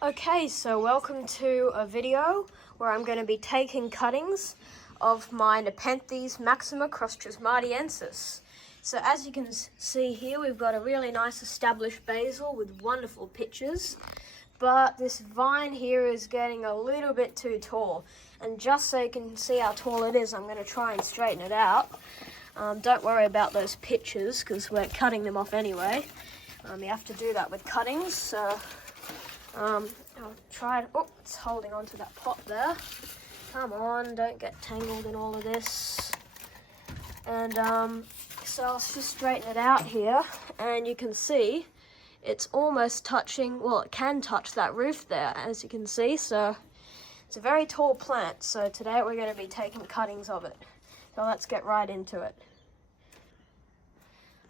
Okay, so welcome to a video where I'm going to be taking cuttings of my Nepenthes Maxima cross-trismatiensis. So as you can see here, we've got a really nice established basil with wonderful pitches, but this vine here is getting a little bit too tall. And just so you can see how tall it is, I'm going to try and straighten it out. Don't worry about those pitches because we're cutting them off anyway. You have to do that with cuttings, so I'll try it. Oh, it's holding onto that pot there. Come on, don't get tangled in all of this. And so I'll just straighten it out here, and you can see it's almost touching, well, it can touch that roof there, as you can see. So it's a very tall plant, so today we're going to be taking cuttings of it. So let's get right into it.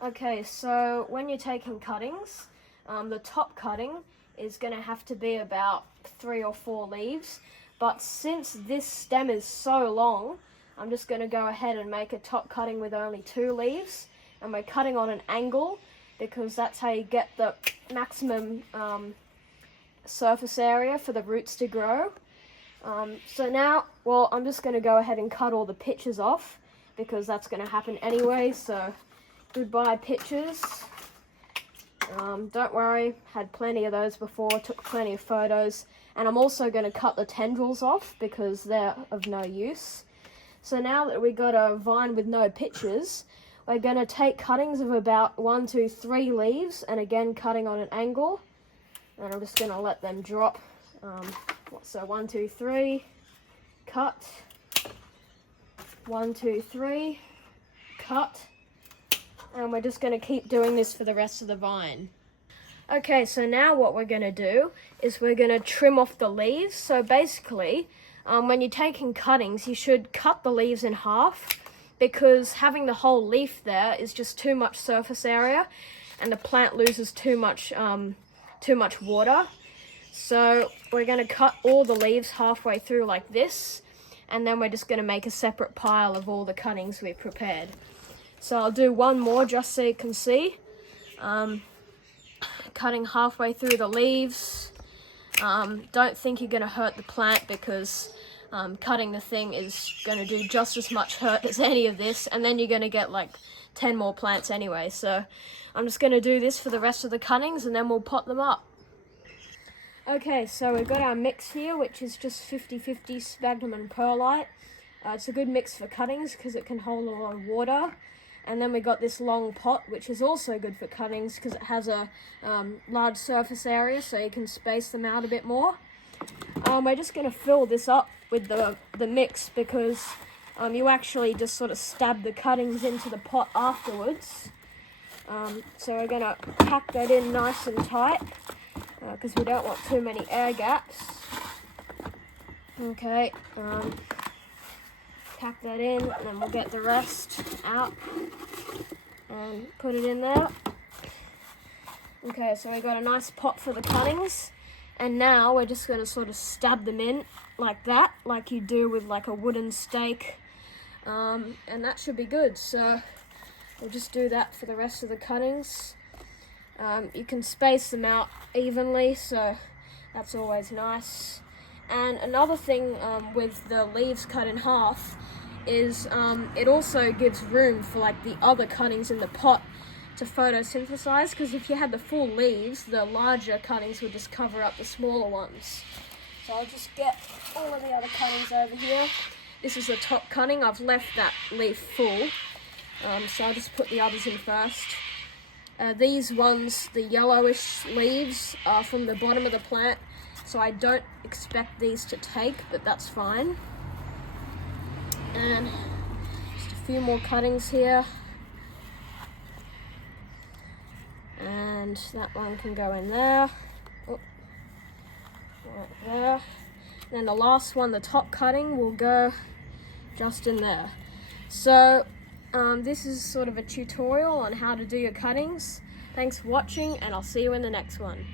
Okay, so when you're taking cuttings, the top cutting is going to have to be about 3 or 4 leaves, but since this stem is so long, I'm just going to go ahead and make a top cutting with only 2 leaves, and we're cutting on an angle because that's how you get the maximum surface area for the roots to grow. So now, well, I'm just going to go ahead and cut all the pitches off because that's going to happen anyway, so goodbye pitches. Don't worry, had plenty of those before, took plenty of photos, and I'm also going to cut the tendrils off because they're of no use. So now that we got a vine with no pitches, we're going to take cuttings of about 1, 2, 3 leaves, and again cutting on an angle, and I'm just going to let them drop. So 1, 2, 3, cut, 1, 2, 3, cut. And we're just going to keep doing this for the rest of the vine. Okay, so now what we're going to do is we're going to trim off the leaves. So basically, when you're taking cuttings, you should cut the leaves in half because having the whole leaf there is just too much surface area and the plant loses too much water. So we're going to cut all the leaves halfway through like this, and then we're just going to make a separate pile of all the cuttings we've prepared. So I'll do one more just so you can see. Cutting halfway through the leaves. Don't think you're going to hurt the plant because cutting the thing is going to do just as much hurt as any of this, and then you're going to get like 10 more plants anyway. So I'm just going to do this for the rest of the cuttings and then we'll pot them up. Okay, so we've got our mix here, which is just 50-50 sphagnum and perlite. It's a good mix for cuttings because it can hold a lot of water. And then we got this long pot, which is also good for cuttings because it has a large surface area, so you can space them out a bit more. We're just going to fill this up with the mix because you actually just sort of stab the cuttings into the pot afterwards. So we're going to pack that in nice and tight because we don't want too many air gaps. Okay. Pack that in, and then we'll get the rest out and put it in there. Okay, so we got a nice pot for the cuttings, and now we're just going to sort of stab them in like that, like you do with like a wooden stake, and that should be good. So we'll just do that for the rest of the cuttings. You can space them out evenly, so that's always nice. And another thing with the leaves cut in half is it also gives room for like the other cuttings in the pot to photosynthesize, because if you had the full leaves, the larger cuttings would just cover up the smaller ones. So I'll just get all of the other cuttings over here. This is the top cutting. I've left that leaf full, so I'll just put the others in first. These ones, the yellowish leaves, are from the bottom of the plant, so I don't expect these to take, but that's fine. And just a few more cuttings here. And that one can go in there. Oh, right there. Then the last one, the top cutting, will go just in there. So this is sort of a tutorial on how to do your cuttings. Thanks for watching, and I'll see you in the next one.